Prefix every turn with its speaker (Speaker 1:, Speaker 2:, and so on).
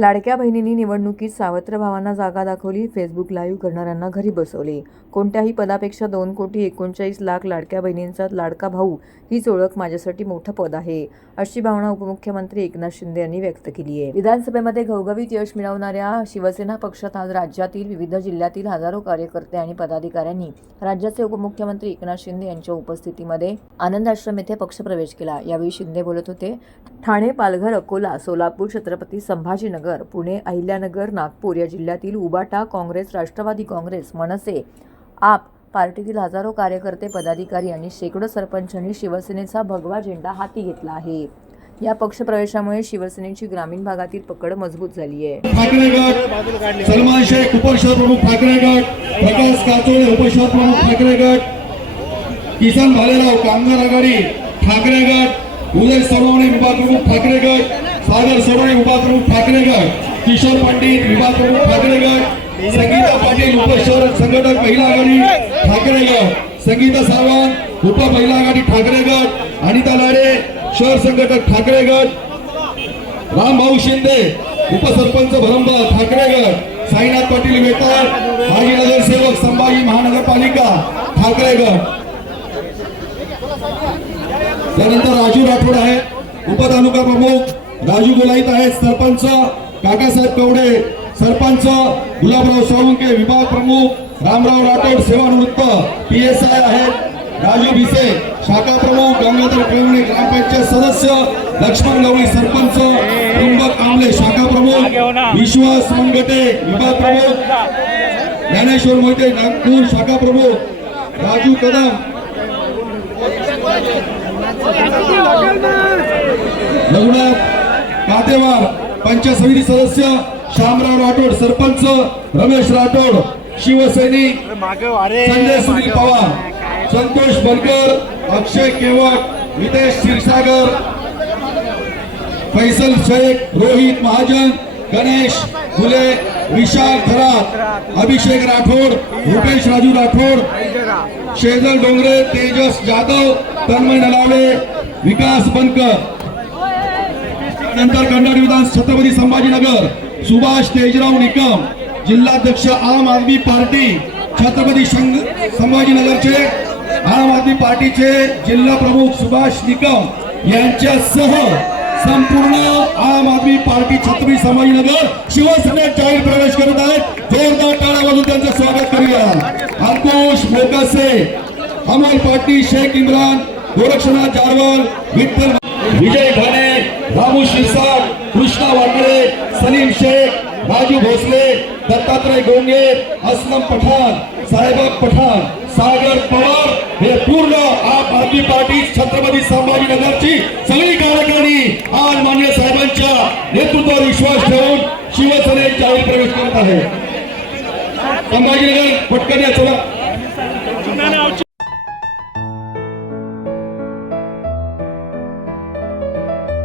Speaker 1: लाडक्या बहिणींनी निवडणुकीत सावत्र भावांना जागा दाखवली फेसबुक लाईव्ह करणाऱ्यांना घरी बसवले. कोणत्याही पदापेक्षा दोन कोटी एकोणचाळीस लाख लाडक्या बहिणींचा लाडका भाऊ हीच ओळख माझ्यासाठी मोठं पद आहे अशी भावना उपमुख्यमंत्री एकनाथ शिंदे यांनी व्यक्त केली आहे. विधानसभेमध्ये घवघवीत यश मिळवणाऱ्या शिवसेना पक्षात आज राज्यातील विविध जिल्ह्यातील हजारो कार्यकर्ते आणि पदाधिकाऱ्यांनी राज्याचे उपमुख्यमंत्री एकनाथ शिंदे यांच्या उपस्थितीमध्ये आनंद आश्रम येथे पक्षप्रवेश केला. यावेळी शिंदे बोलत होते ठाणे पालघर अकोला सोलापूर छत्रपती संभाजीनगर नगर पुणे अहिल्यानगर नागपूर या जिल्ह्यातील उबाटा काँग्रेस राष्ट्रवादी काँग्रेस मनसे आप पार्टीतील हजारो कार्यकर्ते पदाधिकारी आणि शेकडो सरपंचांनी शिवसेनेचा भगवा झेंडा हाती घेतला आहे. या पक्षप्रवेशामुळे शिवसेनेची ग्रामीण भागातील पकड मजबूत झाली आहे.
Speaker 2: ठाकरे सलमान शेख उपशहर प्रमुख ठाकरे गट प्रकाश काचोळे उपशहर प्रमुख ठाकरे गट किसन भालेराव कामगार आघाडी ठाकरे गट उदय सरवणे विभाग प्रमुख ठाकरे गट सागर सोनवणे विभाग ठाकरेगड किशोर पंडित विभाग ठाकरेगड संगीता पाटील उपशहर संघटक महिला आघाडी ठाकरेगड संगीता सावंत उप महिला आघाडी ठाकरे गट अनिता लाडे शहर संघटक ठाकरे गट रामभाऊ शिंदे उपसरपंच भरंबा ठाकरेगड साईनाथ पाटील वेताळ माजी नगरसेवक संभाजी महानगरपालिका ठाकरेगड. त्यानंतर राजू राठोड आहे उपतालुका प्रमुख राजू गोलाईत आहेत सरपंच. काकासाहेब कवडे सरपंच गुलाबराव सोळंके विभाग प्रमुख रामराव राठोड सेवानिवृत्त पी एस आय आहेत. राजू भिसे शाखा प्रमुख गंगाधर कळवणे ग्रामपंचायत सदस्य लक्ष्मण गवळी सरपंच त्र्यंबक आमले शाखा प्रमुख विश्वास मनगटे विभाग प्रमुख ज्ञानेश्वर मोहिते नागपूर शाखा प्रमुख राजू कदम. रघुनाथ कातेवार पंचायत समिती सदस्य श्यामराव राठोड सरपंच रमेश राठोड शिवसैनिक संजय सुनील पवार संतोष बनकर अक्षय केवट नितेश क्षीरसागर फैसल शेख रोहित महाजन गणेश फुले विशाल खरात अभिषेक राठोड रुपेश राजू राठोड शेजल डोंगरे तेजस जाधव तन्मय नलावे विकास बनकर. नंतर कन्नड विधान छत्रपती संभाजीनगर सुभाष तेजराव निकम जिल्हाध्यक्ष आम आदमी पार्टी छत्रपती संभाजीनगरचे आम आदमी पार्टीचे जिल्हा प्रमुख सुभाष निकम यांच्यासह संपूर्ण आम आदमी पार्टी छत्रपती संभाजीनगर शिवसेनेत जाहीर प्रवेश करत आहेत. जोरदार टाळ्या वाजून त्यांचं स्वागत करूया. अंकुश मोकासे अमोल पाटील शेख इम्रान गोरक्षनाथ जारवाल विठ्ठल विजय बाबू रामू शिरसाट कृष्णा वाकडे सलीम शेख राजू भोसले दत्तात्रय गोंगे असलम पठाण साहेबाब पठाण सागर पवार हे पूर्ण आप आदमी पार्टी छत्रपती संभाजीनगरची सगळी कार्यकारिणी आज मान्य साहेबांच्या नेतृत्वावर विश्वास ठेवून शिवसेनेत जाहीर प्रवेश करत आहे. संभाजीनगर पटकन या चला.